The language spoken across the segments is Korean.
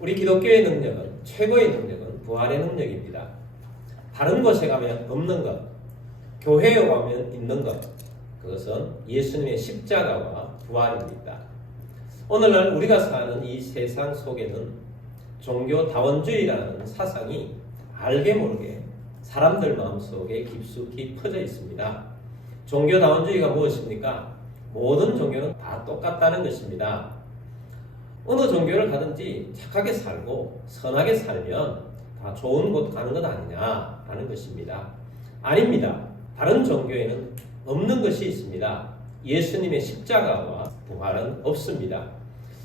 우리 기독교의 능력은, 최고의 능력은 부활의 능력입니다. 다른 곳에 가면 없는 것, 교회에 가면 있는 것, 그것은 예수님의 십자가와 부활입니다. 오늘날 우리가 사는 이 세상 속에는 종교 다원주의라는 사상이 알게 모르게 사람들 마음속에 깊숙이 퍼져 있습니다. 종교 다원주의가 무엇입니까? 모든 종교는 다 똑같다는 것입니다. 어느 종교를 가든지 착하게 살고 선하게 살면 다 좋은 곳 가는 것 아니냐라는 것입니다. 아닙니다. 다른 종교에는 없는 것이 있습니다. 예수님의 십자가와 부활은 없습니다.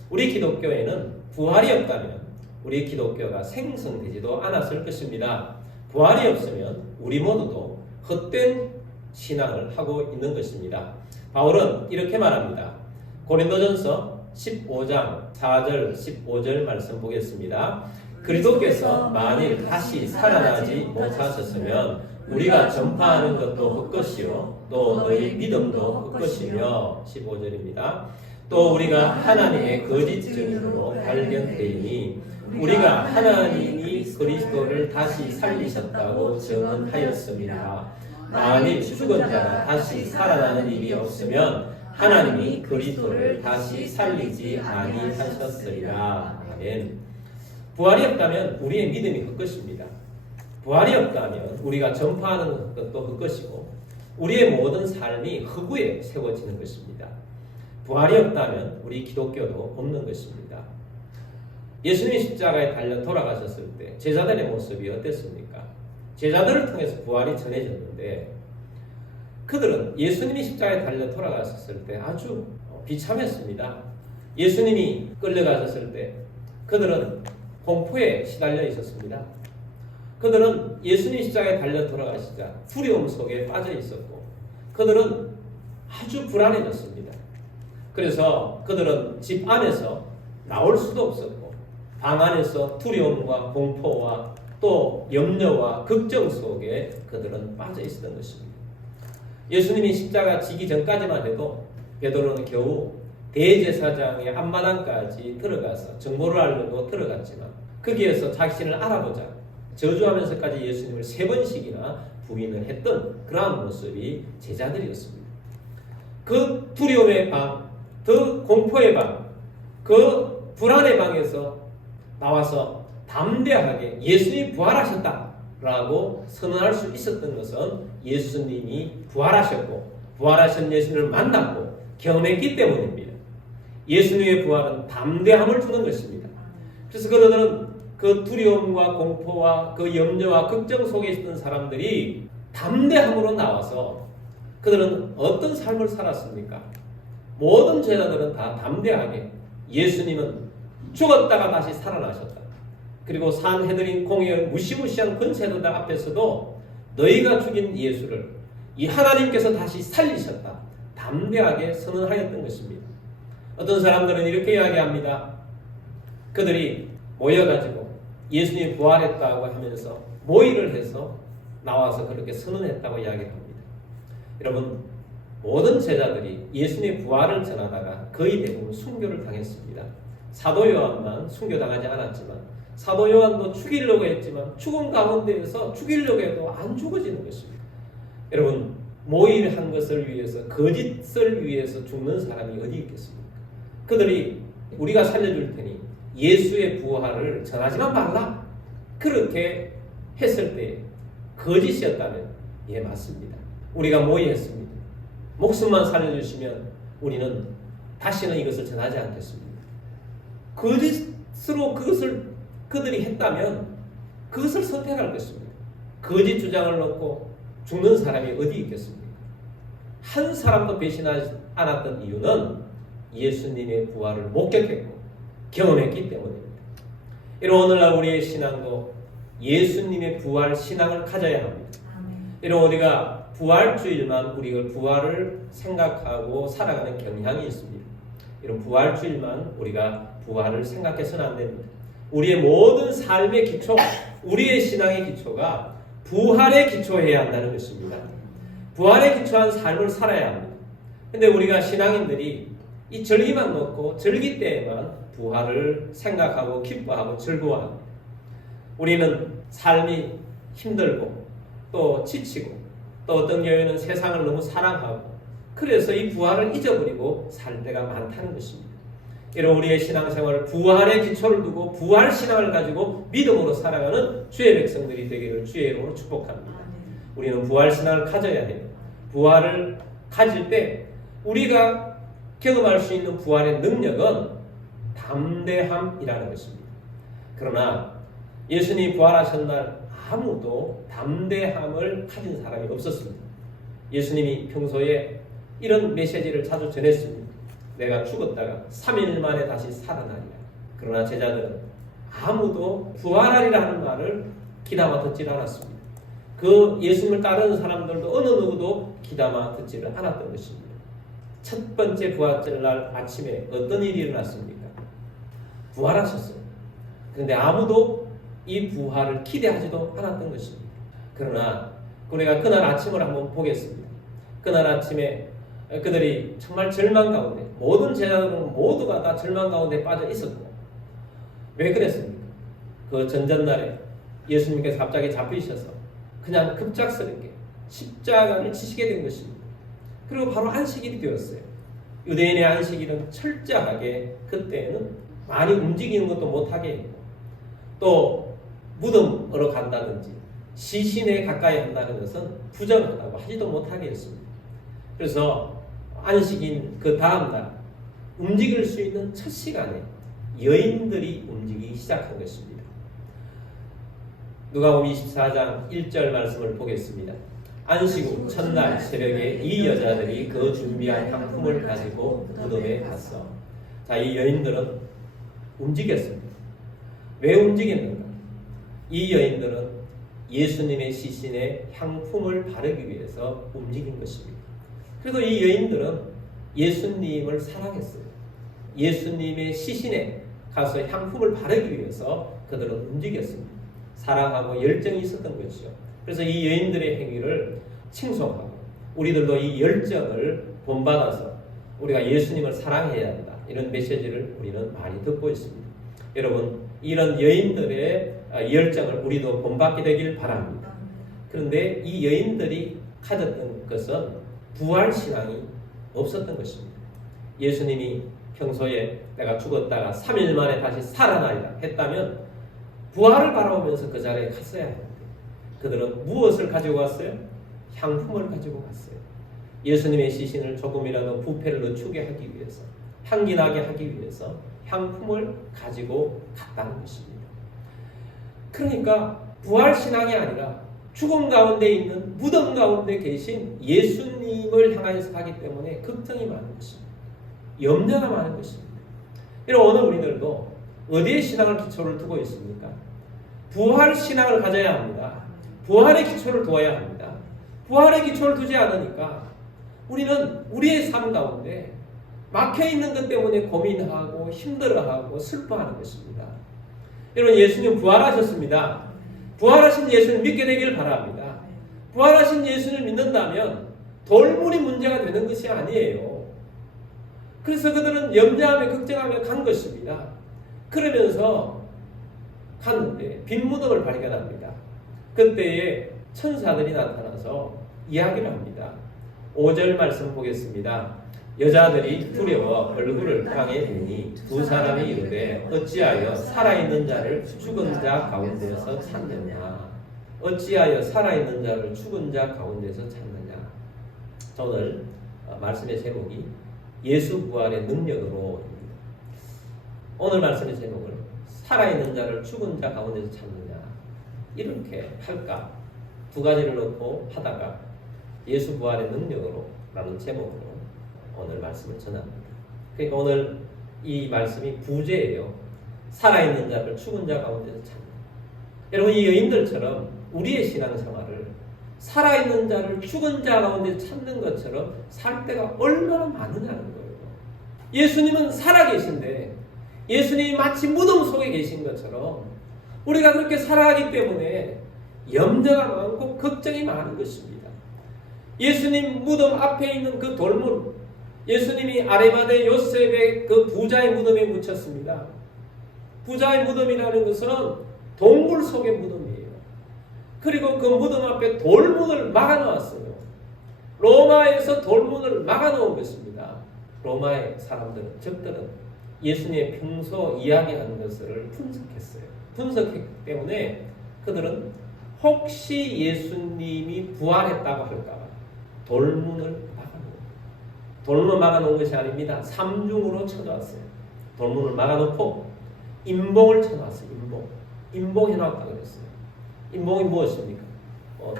우리 기독교에는 부활이 없다면 우리 기독교가 생성되지도 않았을 것입니다. 부활이 없으면 우리 모두도 헛된 신앙을 하고 있는 것입니다. 바울은 이렇게 말합니다. 고린도전서 15장 4절 15절 말씀 보겠습니다. 그리스도께서 만일 다시 살아나지 못하셨으면 우리가 전파하는 것도 헛것이요 또 너희 믿음도 헛것이며 15절입니다. 또 우리가 하나님의 거짓 증인으로 발견되니 우리가 하나님이 그리스도를 다시 살리셨다고 증언하였습니다. 만일 죽은 자가 다시 살아나는 일이 없으면 하나님이 그리스도를 다시 살리지 아니하셨으리라. 아멘. 부활이 없다면 우리의 믿음이 헛것입니다. 부활이 없다면 우리가 전파하는 것도 헛것이고 우리의 모든 삶이 흑우에 세워지는 것입니다. 부활이 없다면 우리 기독교도 없는 것입니다. 예수님이 십자가에 달려 돌아가셨을 때 제자들의 모습이 어땠습니까? 제자들을 통해서 부활이 전해졌는데 그들은 예수님이 십자가에 달려 돌아가셨을 때 아주 비참했습니다. 예수님이 끌려가셨을 때 그들은 공포에 시달려 있었습니다. 그들은 예수님 십자가에 달려 돌아가시자 두려움 속에 빠져 있었고 그들은 아주 불안해졌습니다. 그래서 그들은 집 안에서 나올 수도 없었고 방 안에서 두려움과 공포와 또 염려와 걱정 속에 그들은 빠져 있었던 것입니다. 예수님이 십자가 지기 전까지만 해도 베드로는 겨우 대제사장의 앞마당까지 들어가서 정보를 알려고 들어갔지만 거기에서 자신을 알아보자 저주하면서까지 예수님을 3번씩이나 부인을 했던 그러한 모습이 제자들이었습니다. 그 두려움의 방, 그 공포의 방, 그 불안의 방에서 나와서 담대하게 예수님이 부활하셨다라고 선언할 수 있었던 것은 예수님이 부활하셨고 부활하신 예수님을 만났고 경험했기 때문입니다. 예수님의 부활은 담대함을 주는 것입니다. 그래서 그들은 그 두려움과 공포와 그 염려와 걱정 속에 있던 사람들이 담대함으로 나와서 그들은 어떤 삶을 살았습니까? 모든 제자들은 다 담대하게 예수님은 죽었다가 다시 살아나셨다. 그리고 산헤드린 공의 무시무시한 권세들 앞에서도 너희가 죽인 예수를 이 하나님께서 다시 살리셨다. 담대하게 선언하였던 것입니다. 어떤 사람들은 이렇게 이야기합니다. 그들이 모여가지고 예수님이 부활했다고 하면서 모의를 해서 나와서 그렇게 선언했다고 이야기합니다. 여러분, 모든 제자들이 예수님의 부활을 전하다가 거의 대부분 순교를 당했습니다. 사도 요한만 순교당하지 않았지만 사도 요한도 죽이려고 했지만 죽음 가운데에서 죽이려고 해도 안 죽어지는 것입니다. 여러분, 모의를 한 것을 위해서 거짓을 위해서 죽는 사람이 어디 있겠습니까? 그들이 우리가 살려줄 테니 예수의 부활을 전하지만 말라 그렇게 했을 때 거짓이었다면 예 맞습니다. 우리가 모의했습니다. 목숨만 살려주시면 우리는 다시는 이것을 전하지 않겠습니다. 거짓으로 그것을 그들이 했다면 그것을 선택할 것입니다. 거짓 주장을 놓고 죽는 사람이 어디 있겠습니까? 한 사람도 배신하지 않았던 이유는 예수님의 부활을 목격했고 경험했기 때문입니다. 이런 오늘날 우리의 신앙도 예수님의 부활 신앙을 가져야 합니다. 이런 우리가 부활주일만 우리가 부활을 생각하고 살아가는 경향이 있습니다. 이런 부활주일만 우리가 부활을 생각해서는 안 됩니다. 우리의 모든 삶의 기초, 우리의 신앙의 기초가 부활에 기초해야 한다는 것입니다. 부활에 기초한 삶을 살아야 합니다. 근데 우리가 신앙인들이 이 절기만 놓고 절기 때에만 부활을 생각하고 기뻐하고 즐거워합니다. 우리는 삶이 힘들고 또 지치고 또 어떤 경우에는 세상을 너무 사랑하고 그래서 이 부활을 잊어버리고 살 때가 많다는 것입니다. 이런 우리의 신앙생활을 부활의 기초를 두고 부활 신앙을 가지고 믿음으로 살아가는 주의 백성들이 되기를 주의 이름으로 축복합니다. 우리는 부활 신앙을 가져야 해요. 부활을 가질 때 우리가 경험할 수 있는 부활의 능력은 담대함이라는 것입니다. 그러나 예수님이 부활하신 날 아무도 담대함을 가진 사람이 없었습니다. 예수님이 평소에 이런 메시지를 자주 전했습니다. 내가 죽었다가 3일 만에 다시 살아나리라. 그러나 제자들은 아무도 부활하리라 하는 말을 귀담아 듣지 않았습니다. 그 예수님을 따르는 사람들도 어느 누구도 귀담아 듣지를 않았던 것입니다. 첫 번째 부활절 날 아침에 어떤 일이 일어났습니까? 부활하셨어요. 그런데 아무도 이 부활을 기대하지도 않았던 것입니다. 그러나 우리가 그날 아침을 한번 보겠습니다. 그날 아침에 그들이 정말 절망 가운데 모든 제자들은 모두가 다 절망 가운데 빠져 있었고 왜 그랬습니까? 그 전전날에 예수님께서 갑자기 잡히셔서 그냥 급작스럽게 십자가를 치시게 된 것입니다. 그리고 바로 안식일이 되었어요. 유대인의 안식일은 철저하게 그때는 많이 움직이는 것도 못하게 했고 또 무덤으로 간다든지 시신에 가까이 한다는 것은 부정하다고 하지도 못하게 했습니다. 그래서 안식인 그 다음날 움직일 수 있는 첫 시간에 여인들이 움직이기 시작한 것입니다. 누가복음 24장 1절 말씀을 보겠습니다. 안식 후 첫날 새벽에 이 여자들이 그 준비한 향품을 가지고 무덤에 갔어. 자, 이 여인들은 움직였습니다. 왜 움직였는가? 이 여인들은 예수님의 시신에 향품을 바르기 위해서 움직인 것입니다. 그래도 이 여인들은 예수님을 사랑했어요. 예수님의 시신에 가서 향품을 바르기 위해서 그들은 움직였습니다. 사랑하고 열정이 있었던 것이죠. 그래서 이 여인들의 행위를 칭송하고 우리들도 이 열정을 본받아서 우리가 예수님을 사랑해야 한다. 이런 메시지를 우리는 많이 듣고 있습니다. 여러분, 이런 여인들의 열정을 우리도 본받게 되길 바랍니다. 그런데 이 여인들이 가졌던 것은 부활신앙이 없었던 것입니다. 예수님이 평소에 내가 죽었다가 3일 만에 다시 살아나리라 했다면 부활을 바라보면서 그 자리에 갔어야 했는데 그들은 무엇을 가지고 갔어요? 향품을 가지고 갔어요. 예수님의 시신을 조금이라도 부패를 늦추게 하기 위해서 향기나게 하기 위해서 향품을 가지고 갔다는 것입니다. 그러니까 부활신앙이 아니라 죽음 가운데 있는 무덤 가운데 계신 예수님을 향하여서 가기 때문에 걱정이 많은 것입니다. 염려가 많은 것입니다. 이런 오늘 우리들도 어디에 신앙을 기초를 두고 있습니까? 부활신앙을 가져야 합니다. 부활의 기초를 두어야 합니다. 부활의 기초를 두지 않으니까 우리는 우리의 삶 가운데 막혀있는 것 때문에 고민하고 힘들어하고 슬퍼하는 것입니다. 여러분, 예수님 부활하셨습니다. 부활하신 예수를 믿게 되길 바랍니다. 부활하신 예수를 믿는다면 돌물이 문제가 되는 것이 아니에요. 그래서 그들은 염려하며 걱정하며 간 것입니다. 그러면서 갔는데 빈 무덤을 발견합니다. 그때에 천사들이 나타나서 이야기를 합니다. 5절 말씀 보겠습니다. 여자들이 두려워 얼굴을 땅에 대니 두 사람이 이르되 어찌하여 살아있는 자를 죽은 자 가운데서 찾느냐. 어찌하여 살아있는 자를 죽은 자 가운데서 찾느냐. 오늘 말씀의 제목이 예수 부활의 능력으로입니다. 오늘 말씀의 제목을 살아있는 자를 죽은 자 가운데서 찾느냐 이렇게 할까 두 가지를 놓고 하다가 예수 부활의 능력으로 라는 제목으로 오늘 말씀을 전합니다. 그러니까 오늘 이 말씀이 부제예요. 살아있는 자를 죽은 자 가운데서 찾는. 여러분, 이 여인들처럼 우리의 신앙생활을 살아있는 자를 죽은 자 가운데 찾는 것처럼 살 때가 얼마나 많으냐는 거예요. 예수님은 살아계신데 예수님이 마치 무덤 속에 계신 것처럼 우리가 그렇게 살아가기 때문에 염려가 많고 걱정이 많은 것입니다. 예수님 무덤 앞에 있는 그 돌문, 예수님이 아리마대 요셉의 그 부자의 무덤에 묻혔습니다. 부자의 무덤이라는 것은 동굴 속의 무덤이에요. 그리고 그 무덤 앞에 돌문을 막아놓았어요. 로마에서 돌문을 막아놓은 것입니다. 로마의 사람들은, 적들은 예수님의 평소 이야기하는 것을 분석했어요. 분석했기 때문에 그들은 혹시 예수님이 부활했다고 할까봐 돌문을 막아놓은, 돌문을 막아놓은 것이 아닙니다. 삼중으로 쳐놓았어요. 돌문을 막아놓고 임봉을 쳐놨어요. 임봉 해놨다고 그랬어요. 임봉이 무엇입니까?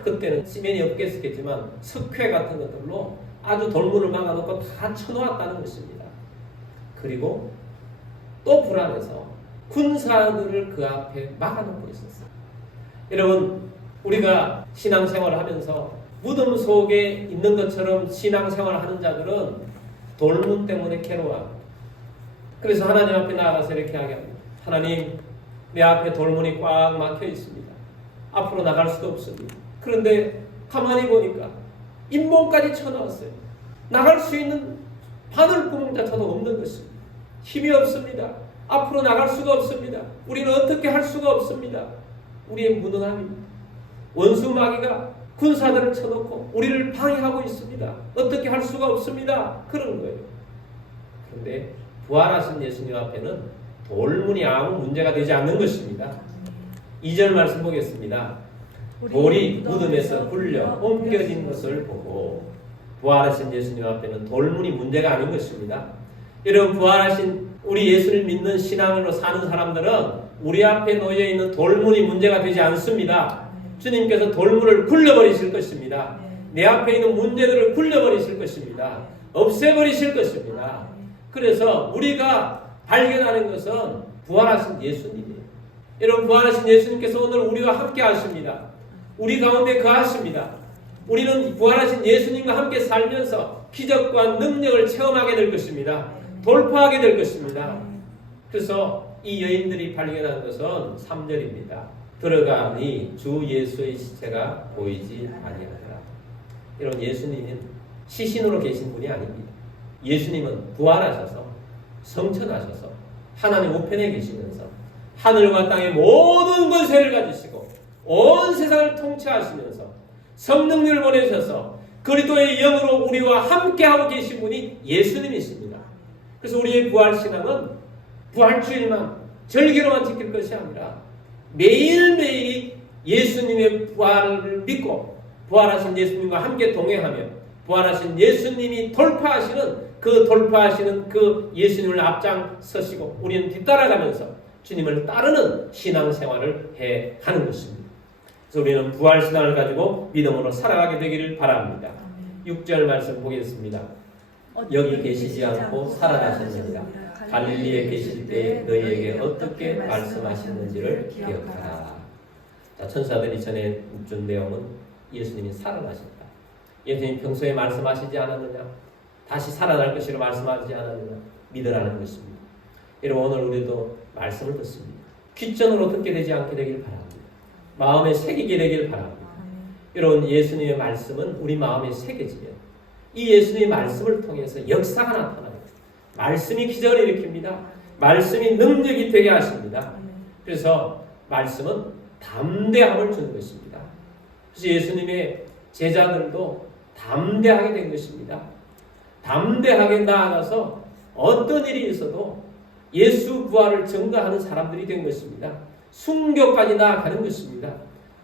그때는 시멘이 없겠겠지만 석회 같은 것들로 아주 돌문을 막아놓고 다 쳐놓았다는 것입니다. 그리고 또 불안해서 군사들을 그 앞에 막아놓고 있었어요. 여러분, 우리가 신앙생활을 하면서 무덤 속에 있는 것처럼 신앙생활을 하는 자들은 돌문 때문에 괴로워합니다. 그래서 하나님 앞에 나아가서 이렇게 이야기합니다. 하나님, 내 앞에 돌문이 꽉 막혀 있습니다. 앞으로 나갈 수도 없습니다. 그런데 가만히 보니까 인봉까지 쳐넣었어요. 나갈 수 있는 바늘구멍조차도 없는 것입니다. 힘이 없습니다. 앞으로 나갈 수가 없습니다. 우리는 어떻게 할 수가 없습니다. 우리의 무능함입니다. 원수 마귀가 군사들을 쳐놓고 우리를 방해하고 있습니다. 어떻게 할 수가 없습니다. 그런 거예요. 그런데 부활하신 예수님 앞에는 돌문이 아무 문제가 되지 않는 것입니다. 2절 말씀 보겠습니다. 돌이 무덤에서 굴려 옮겨진 것을 보고 부활하신 예수님 앞에는 돌문이 문제가 아닌 것입니다. 여러분, 부활하신 우리 예수를 믿는 신앙으로 사는 사람들은 우리 앞에 놓여있는 돌문이 문제가 되지 않습니다. 주님께서 돌문을 굴려버리실 것입니다. 내 앞에 있는 문제들을 굴려버리실 것입니다. 없애버리실 것입니다. 그래서 우리가 발견하는 것은 부활하신 예수님이에요. 여러분, 부활하신 예수님께서 오늘 우리와 함께 하십니다. 우리 가운데 거하십니다. 우리는 부활하신 예수님과 함께 살면서 기적과 능력을 체험하게 될 것입니다. 돌파하게 될 것입니다. 그래서 이 여인들이 발견한 것은 3절입니다. 들어가니 주 예수의 시체가 보이지 아니하더라. 여러분, 예수님은 시신으로 계신 분이 아닙니다. 예수님은 부활하셔서 성천하셔서 하나님 우편에 계시면서 하늘과 땅의 모든 권세를 가지시고 온 세상을 통치하시면서 성령님을 보내셔서 그리스도의 영으로 우리와 함께하고 계신 분이 예수님이십니다. 그래서 우리의 부활신앙은 부활주일만 절기로만 지킬 것이 아니라 매일매일 예수님의 부활을 믿고 부활하신 예수님과 함께 동행하며 부활하신 예수님이 돌파하시는 그 예수님을 앞장서시고 우리는 뒤따라가면서 주님을 따르는 신앙생활을 해 가는 것입니다. 그래서 우리는 부활신앙을 가지고 믿음으로 살아가게 되기를 바랍니다. 6절 말씀 보겠습니다. 여기 계시지 않고 살아나셨느니라. 갈릴리에 계실 때 너희에게 어떻게 말씀하셨는지를 기억하라. 자, 천사들이 전에 준 내용은 예수님이 살아나셨다. 예수님 평소에 말씀하시지 않았느냐? 다시 살아날 것이라 말씀하지 않았느냐? 믿으라는 것입니다. 여러분, 오늘 우리도 말씀을 듣습니다. 귓전으로 듣게 되지 않게 되길 바랍니다. 마음에 새기게 되길 바랍니다. 여러분, 예수님의 말씀은 우리 마음에 새겨지면 이 예수님의 말씀을 통해서 역사가 나타납니다. 말씀이 기적을 일으킵니다. 말씀이 능력이 되게 하십니다. 그래서 말씀은 담대함을 주는 것입니다. 그래서 예수님의 제자들도 담대하게 된 것입니다. 담대하게 나아가서 어떤 일이 있어도 예수 부활을 증거하는 사람들이 된 것입니다. 순교까지 나아가는 것입니다.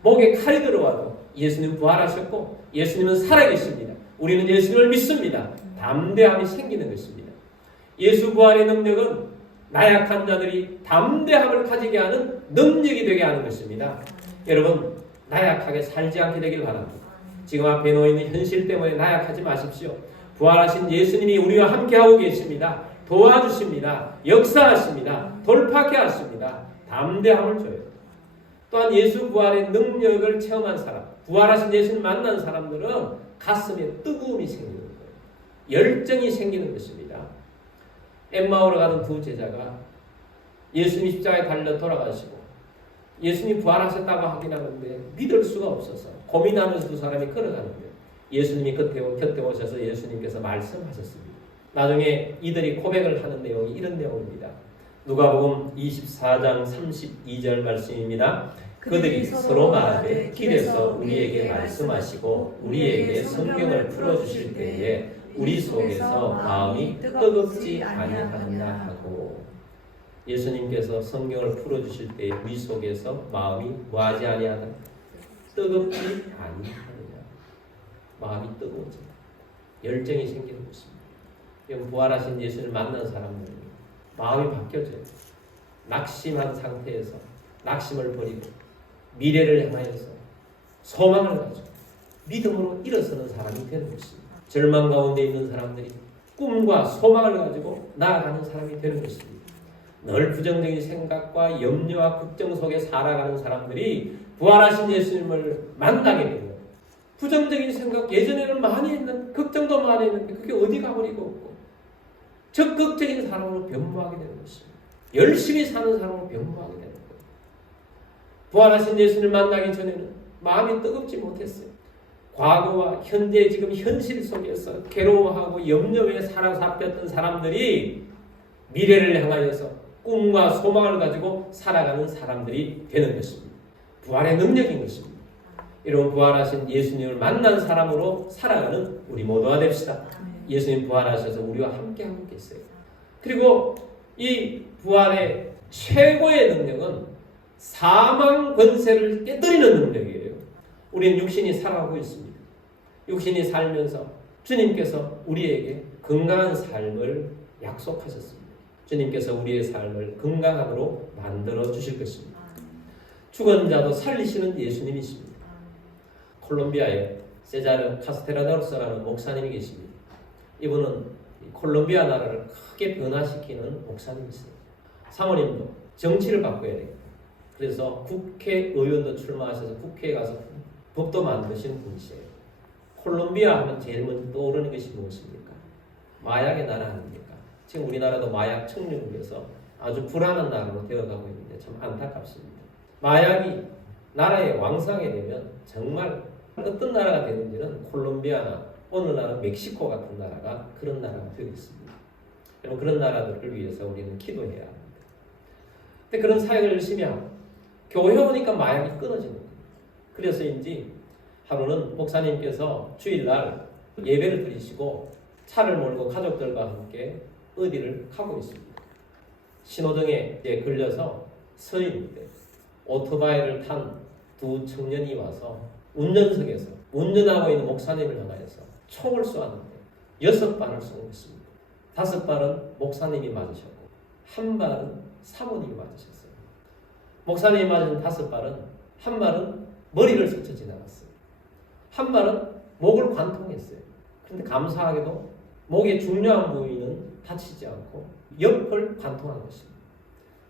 목에 칼이 들어와도 예수님 부활하셨고 예수님은 살아계십니다. 우리는 예수님을 믿습니다. 담대함이 생기는 것입니다. 예수 부활의 능력은 나약한 자들이 담대함을 가지게 하는 능력이 되게 하는 것입니다. 여러분, 나약하게 살지 않게 되길 바랍니다. 지금 앞에 놓여있는 현실 때문에 나약하지 마십시오. 부활하신 예수님이 우리와 함께하고 계십니다. 도와주십니다. 역사하십니다. 돌파케 하십니다. 담대함을 줘요. 또한 예수 부활의 능력을 체험한 사람, 부활하신 예수님 만난 사람들은 가슴에 뜨거움이 생기는 거예요. 열정이 생기는 것입니다. 엠마오로 가는 두 제자가 예수님 십자가에 달려 돌아가시고 예수님 부활하셨다고 하긴 하는데 믿을 수가 없어서 고민하면서 두 사람이 걸어가는데 예수님이 곁에 오셔서 예수님께서 말씀하셨습니다. 나중에 이들이 고백을 하는 내용이 이런 내용입니다. 누가복음 24장 32절 말씀입니다. 그들이 서로 말하되 길에서 우리에게 말씀하시고 우리에게 성경을 풀어주실 때에 우리 속에서 마음이 뜨겁지 아니하느냐 하고, 예수님께서 성경을 풀어주실 때 우리 속에서 마음이 뭐하지 아니하다? 뜨겁지 아니하느냐. 마음이 뜨거워진다. 열정이 생기는 것입니다. 이건 부활하신 예수를 만난 사람들은 마음이 바뀌어져요. 낙심한 상태에서 낙심을 버리고 미래를 향하여서 소망을 가지고 믿음으로 일어서는 사람이 되는 것입니다. 절망 가운데 있는 사람들이 꿈과 소망을 가지고 나아가는 사람이 되는 것입니다. 늘 부정적인 생각과 염려와 걱정 속에 살아가는 사람들이 부활하신 예수님을 만나게 되고, 부정적인 생각 예전에는 많이 했는데, 걱정도 많이 했는데 그게 어디 가버리고 없고 적극적인 사람으로 변모하게 되는 것입니다. 열심히 사는 사람으로 변모하게 되는 거예요. 부활하신 예수님을 만나기 전에는 마음이 뜨겁지 못했어요. 과거와 현재 지금 현실 속에서 괴로워하고 염려에 사로잡혔던 사람들이 미래를 향하여서 꿈과 소망을 가지고 살아가는 사람들이 되는 것입니다. 부활의 능력인 것입니다. 이런 부활하신 예수님을 만난 사람으로 살아가는 우리 모두가 됩시다. 예수님 부활하셔서 우리와 함께하고 계세요. 그리고 이 부활의 최고의 능력은 사망 권세를 깨뜨리는 능력이에요. 우리는 육신이 살아가고 있습니다. 육신이 살면서 주님께서 우리에게 건강한 삶을 약속하셨습니다. 주님께서 우리의 삶을 건강함으로 만들어 주실 것입니다. 죽은 자도 살리시는 예수님이십니다. 콜롬비아에 세자르 카스테라노스라는 목사님이 계십니다. 이분은 콜롬비아 나라를 크게 변화시키는 목사님이세요. 사모님도 정치를 바꿔야 돼요. 그래서 국회의원도 출마하셔서 국회에 가서 법도 만드신 분이세요. 콜롬비아 하면 제일 먼저 떠오르는 것이 무엇입니까? 마약의 나라 아닙니까? 지금 우리나라도 마약 청정국에서 아주 불안한 나라로 되어가고 있는데 참 안타깝습니다. 마약이 나라에 왕성하게 되면 정말 어떤 나라가 되는지는 콜롬비아나 오늘날은 멕시코 같은 나라가 그런 나라가 되겠습니다. 여러분, 그런 나라들을 위해서 우리는 기도해야 합니다. 근데 그런 사역을 열심히 하고 교회 오니까 마약이 끊어지는 거예요. 그래서인지 하루는 목사님께서 주일날 예배를 드리시고 차를 몰고 가족들과 함께 어디를 가고 있습니다. 신호등에 걸려서 서 있는데 오토바이를 탄 두 청년이 와서 운전석에서 운전하고 있는 목사님을 향하여서 총을 쏘았는데 6발을 쏜 것입니다. 5발은 목사님이 맞으셨고 1발은 사모님이 맞으셨어요. 목사님이 맞은 5발은 1발은 머리를 스쳐 지나갔어요. 1발은 목을 관통했어요. 그런데 감사하게도 목의 중요한 부위는 다치지 않고 옆을 관통한 것입니다.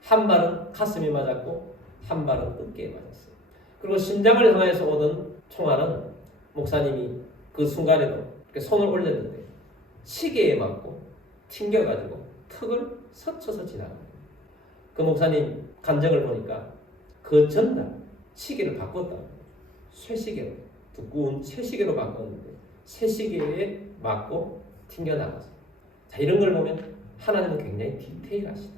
1발은 가슴에 맞았고 1발은 어깨에 맞았어요. 그리고 심장을 향해서 오는 총알은 목사님이 그 순간에도 손을 올렸는데 시계에 맞고 튕겨가지고 턱을 스쳐서 지나갑니다. 그 목사님 간증을 보니까 그 전날 시계를 바꿨다고 해요. 쇠시계로, 두꺼운 쇠시계로 바꿨는데 쇠시계에 맞고 튕겨나갔어요. 자, 이런 걸 보면 하나님은 굉장히 디테일하시다.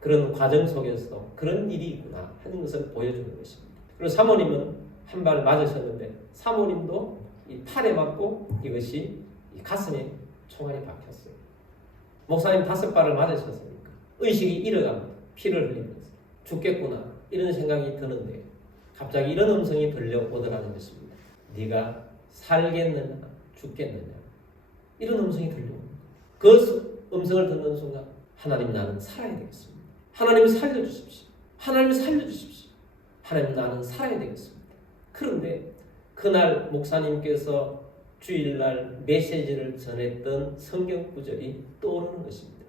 그런 과정 속에서도 그런 일이 있구나 하는 것을 보여주는 것입니다. 그리고 사모님은 1발 맞으셨는데 사모님도 이 팔에 맞고 이것이 이 가슴에 총알이 박혔어요. 목사님 5발을 맞으셨으니까 의식이 잃어갑니다. 피를 흘리면서 죽겠구나 이런 생각이 드는데 갑자기 이런 음성이 들려오더라는 것입니다. 네가 살겠느냐 죽겠느냐 이런 음성이 들려옵니다. 그 음성을 듣는 순간 하나님 나는 살아야 되겠습니다. 하나님 살려주십시오. 하나님 살려주십시오. 하나님 나는 살아야 되겠습니다. 그런데 그날 목사님께서 주일날 메시지를 전했던 성경 구절이 떠오르는 것입니다.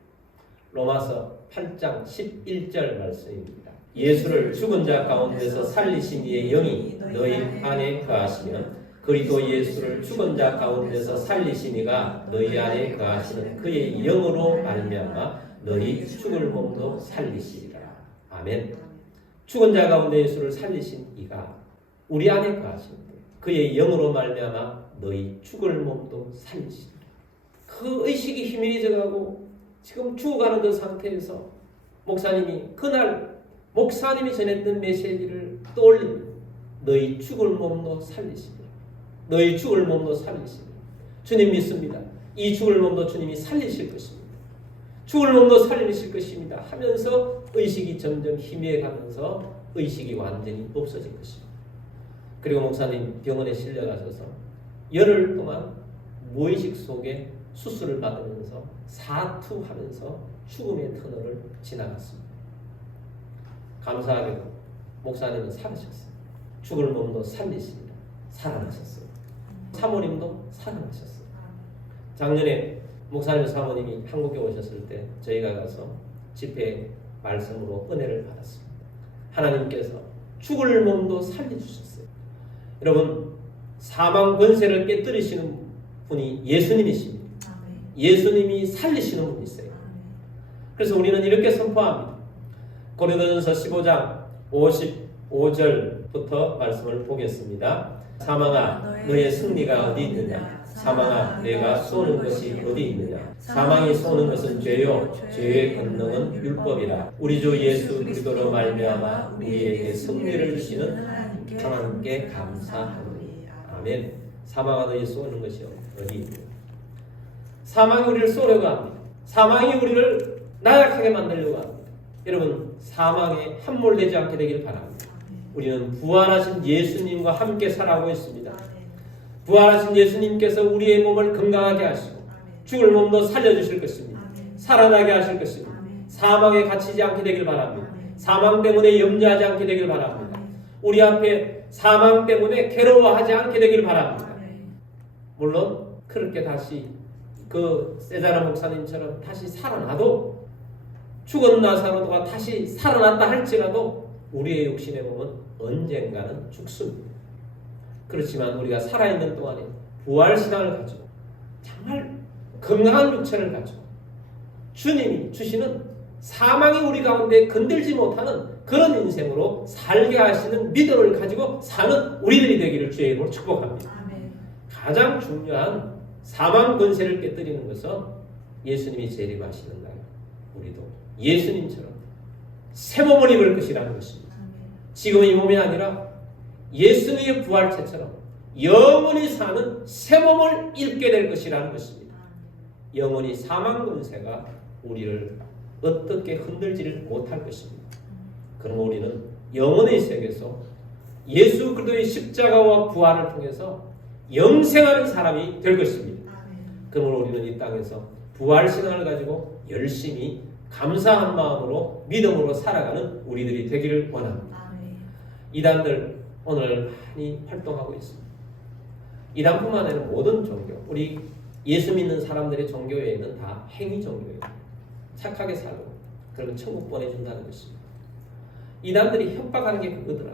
로마서 8장 11절 말씀입니다. 예수를 죽은 자 가운데서 살리신 이의 영이 너희 안에 거하시면 그리고 예수를 죽은 자 가운데서 살리신 이가 너희 안에 거하시는 그의 영으로 말미암아 너희 죽을 몸도 살리시리라. 아멘. 죽은 자 가운데 예수를 살리신 이가 우리 안에 거하시는데 그의 영으로 말미암아 너희 죽을 몸도 살리시리라. 그 의식이 희미해져가고 지금 죽어가는 그 상태에서 목사님이 그날 목사님이 전했던 메시지를 떠올립니다. 너희 죽을 몸도 살리시리라. 너희 죽을 몸도 살리시리라. 주님 믿습니다. 이 죽을 몸도 주님이 살리실 것입니다. 죽을 몸도 살리실 것입니다 하면서 의식이 점점 희미해가면서 의식이 완전히 없어질 것입니다. 그리고 목사님 병원에 실려가셔서 열흘 동안 무의식 속에 수술을 받으면서 사투하면서 죽음의 터널을 지나갔습니다. 감사하게도 목사님은 살으셨어요. 죽을 몸도 살리시니라 살아나셨어요. 사모님도 살아나셨어요. 작년에 목사님 사모님이 한국에 오셨을 때 저희가 가서 집회 말씀으로 은혜를 받았습니다. 하나님께서 죽을 몸도 살려주셨어요. 여러분, 사망 권세를 깨뜨리시는 분이 예수님이십니다. 예수님이 살리시는 분이세요. 그래서 우리는 이렇게 선포합니다. 고린도전서 15장 55절부터 말씀을 보겠습니다. 사망아 너의 승리가 어디 있느냐? 사망아 내가 쏘는 것이 어디 있느냐? 사망이 쏘는 것은 죄요 죄의 권능은 율법이라. 우리 주 예수 그리스도로 말미암아 우리에게 승리를 주시는 하나님께 감사하노니. 아멘. 사망아 너희 쏘는 것이 어디 있느냐? 사망이 우리를 쏘려고 합니다. 사망이 우리를 나약하게 만들려고 합니다. 여러분, 사망에 함몰되지 않게 되길 바랍니다. 우리는 부활하신 예수님과 함께 살아가고 있습니다. 부활하신 예수님께서 우리의 몸을 건강하게 하시고 죽을 몸도 살려주실 것입니다. 살아나게 하실 것입니다. 사망에 갇히지 않게 되길 바랍니다. 사망 때문에 염려하지 않게 되길 바랍니다. 우리 앞에 사망 때문에 괴로워하지 않게 되길 바랍니다. 물론 그렇게 다시 그 세자라 목사님처럼 다시 살아나도, 죽은 나사로가 다시 살아났다 할지라도 우리의 육신의 몸은 언젠가는 죽습니다. 그렇지만 우리가 살아있는 동안에 부활신앙을 가지고 정말 건강한 육체를 가지고 주님이 주시는 사망이 우리 가운데 건들지 못하는 그런 인생으로 살게 하시는 믿음을 가지고 사는 우리들이 되기를 주의 이름으로 축복합니다. 아멘. 가장 중요한 사망 권세를 깨뜨리는 것은 예수님이 재림하시는 날 우리도 예수님처럼 새 몸을 입을 것이라는 것입니다. 지금 이 몸이 아니라 예수님의 부활체처럼 영원히 사는 새 몸을 입게 될 것이라는 것입니다. 영원히 사망 권세가 우리를 어떻게 흔들지를 못할 것입니다. 그럼 우리는 영원의 세계에서 예수 그리스도의 십자가와 부활을 통해서 영생하는 사람이 될 것입니다. 그러므로 우리는 이 땅에서 부활신앙을 가지고 열심히 감사한 마음으로 믿음으로 살아가는 우리들이 되기를 원합니다. 이단들 오늘 많이 활동하고 있습니다. 이단뿐만 아니라 모든 종교, 우리 예수 믿는 사람들의 종교에는 다 행위 종교예요. 착하게 살고 그러면 천국 보내준다는 것입니다. 이단들이 협박하는 게 그거더라.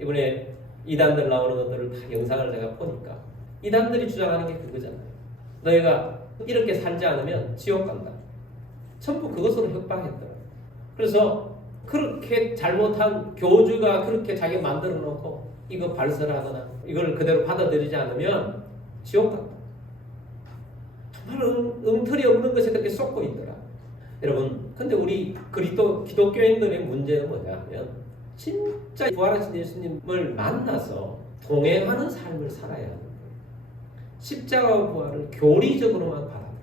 이번에 이단들 나오는 것들을 다 영상을 내가 보니까 이단들이 주장하는 게 그거잖아요. 너희가 이렇게 살지 않으면 지옥 간다. 전부 그것으로 협박했더라. 그래서 그렇게 잘못한 교주가 그렇게 자기 만들어 놓고 이거 발설하거나 이걸 그대로 받아들이지 않으면 지옥 간다. 정말 엉터리 없는 것에 그렇게 쏟고 있더라. 여러분, 근데 우리 기독교인들의 문제는 뭐냐 하면 진짜 부활하신 예수님을 만나서 동행하는 삶을 살아야 하는 거예요. 십자가와 부활을 교리적으로만 받아들여요.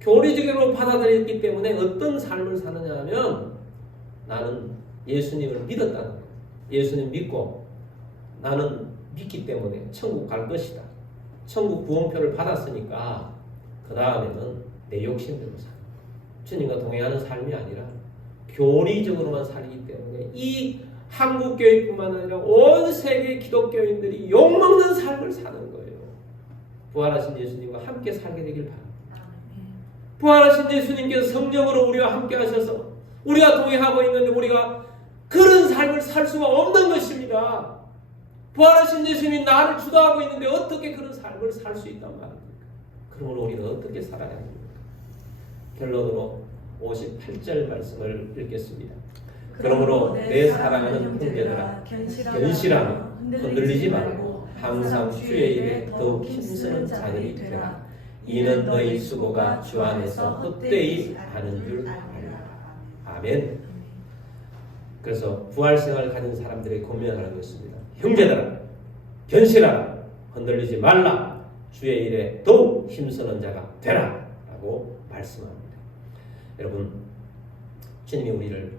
교리적으로 받아들였기 때문에 어떤 삶을 사느냐 하면 나는 예수님을 믿었다는 거예요. 예수님 믿고 나는 믿기 때문에 천국 갈 것이다. 천국 구원표를 받았으니까 그 다음에는 내 욕심대로 사는 거예요. 주님과 동행하는 삶이 아니라 교리적으로만 살기 때문에 이 한국교회뿐만 아니라 온 세계 기독교인들이 욕먹는 삶을 사는 거예요. 부활하신 예수님과 함께 살게 되길 바랍니다. 부활하신 예수님께서 성령으로 우리와 함께 하셔서 우리가 동행하고 있는데 우리가 그런 삶을 살 수가 없는 것입니다. 부활하신 예수님이 나를 주도하고 있는데 어떻게 그런 삶을 살 수 있단 말입니까? 그러므로 우리는 어떻게 살아야 합니까? 결론으로 58절 말씀을 읽겠습니다. 그러므로 내 사랑하는 형제들아 견실하며 흔들리지 말고 항상 주의 일에 더욱 힘쓰는 자들이 되라. 이는 너희 수고가 주 안에서 헛되이 하는 줄 알라. 아멘. 그래서 부활생활을 가진 사람들에게 권면하는 것입니다. 형제들아, 견실하라. 흔들리지 말라. 주의 일에 더욱 힘쓰는 자가 되라. 라고 말씀합니다. 여러분, 주님이 우리를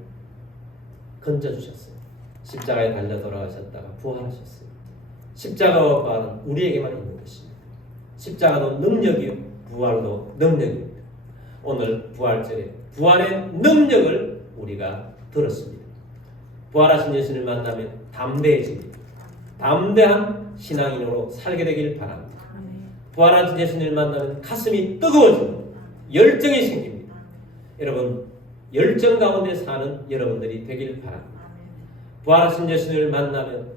건져주셨어요. 십자가에 달려 돌아가셨다가 부활하셨어요. 십자가와 부활은 우리에게만 있는 것입니다. 십자가도 능력이요, 부활도 능력입니다. 오늘 부활절에 부활의 능력을 우리가 들었습니다. 부활하신 예수님을 만나면 담대해집니다. 담대한 신앙인으로 살게 되길 바랍니다. 부활하신 예수님을 만나면 가슴이 뜨거워지고 열정이 생깁니다. 여러분, 열정 가운데 사는 여러분들이 되길 바랍니다. 부활하신 예수님을 만나면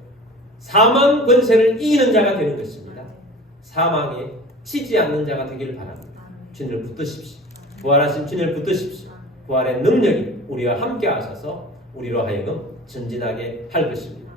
사망 권세를 이기는 자가 되는 것입니다. 사망에 치지 않는 자가 되길 바랍니다. 주님을 붙드십시오. 부활하신 주님을 붙드십시오. 부활의 능력이 우리와 함께 하셔서 우리로 하여금 전진하게 할 것입니다.